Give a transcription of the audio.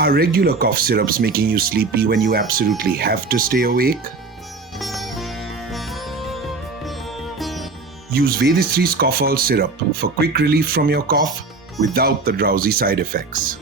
Are regular cough syrups making you sleepy when you absolutely have to stay awake? Use Vedistry's Kofol syrup for quick relief from your cough without the drowsy side effects.